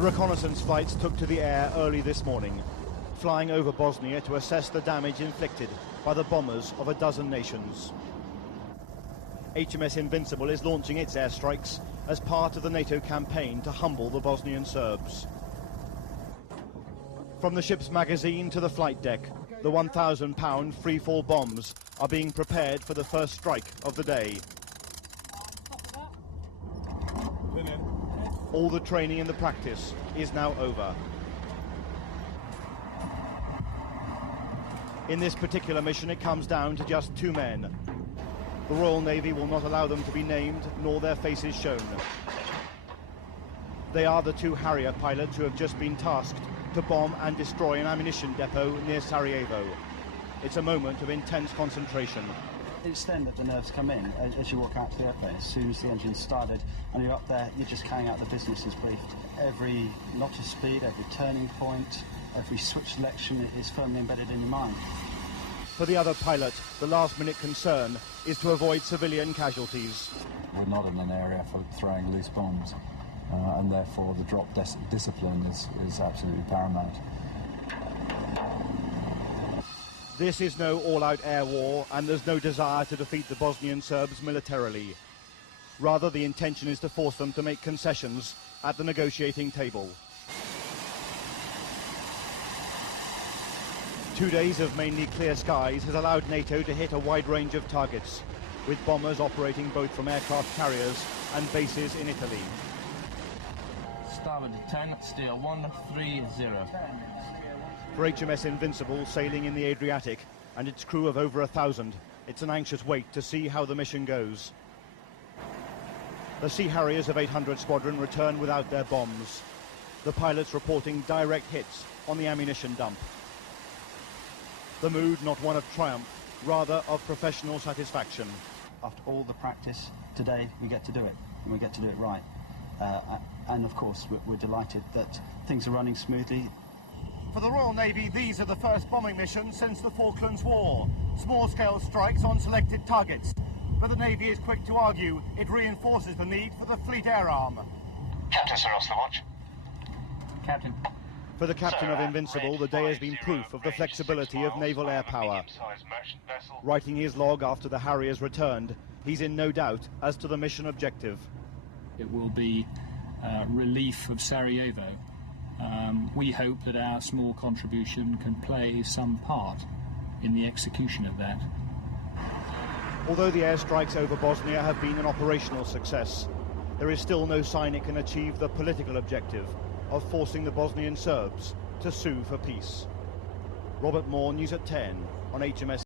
The reconnaissance flights took to the air early this morning, flying over Bosnia to assess the damage inflicted by the bombers of a dozen nations. HMS Invincible is launching its airstrikes as part of the NATO campaign to humble the Bosnian Serbs. From the ship's magazine to the flight deck, the 1,000-pound freefall bombs are being prepared for the first strike of the day. All the training and the practice is now over. In this particular mission, it comes down to just 2 men. The Royal Navy will not allow them to be named, nor their faces shown. They are the 2 Harrier pilots who have just been tasked to bomb and destroy an ammunition depot near Sarajevo. It's a moment of intense concentration. It's then that the nerves come in as you walk out to the airplane. As soon as the engine's started and you're up there, you're just carrying out the business as briefed. Every knot of speed, every turning point, every switch selection is firmly embedded in your mind. For the other pilot, the last-minute concern is to avoid civilian casualties. We're not in an area for throwing loose bombs, and therefore the drop discipline is absolutely paramount. This is no all-out air war, and there's no desire to defeat the Bosnian Serbs militarily. Rather, the intention is to force them to make concessions at the negotiating table. 2 days of mainly clear skies has allowed NATO to hit a wide range of targets, with bombers operating both from aircraft carriers and bases in Italy. Starboard 10, steer 130. For HMS Invincible sailing in the Adriatic and its crew of over 1,000, it's an anxious wait to see how the mission goes. The Sea Harriers of 800 Squadron return without their bombs, the pilots reporting direct hits on the ammunition dump. The mood not one of triumph, rather of professional satisfaction. After all the practice, today we get to do it, and we get to do it right. And of course, we're delighted that things are running smoothly. For the Royal Navy, these are the first bombing missions since the Falklands War. Small-scale strikes on selected targets. But the Navy is quick to argue it reinforces the need for the Fleet Air Arm. Captain, sir, off the watch. Captain. For the captain of Invincible, the day has been proof of the flexibility of naval air power. Writing his log after the Harriers returned, he's in no doubt as to the mission objective. It will be relief of Sarajevo. We hope that our small contribution can play some part in the execution of that. Although the airstrikes over Bosnia have been an operational success, there is still no sign it can achieve the political objective of forcing the Bosnian Serbs to sue for peace. Robert Moore, News at 10 on HMS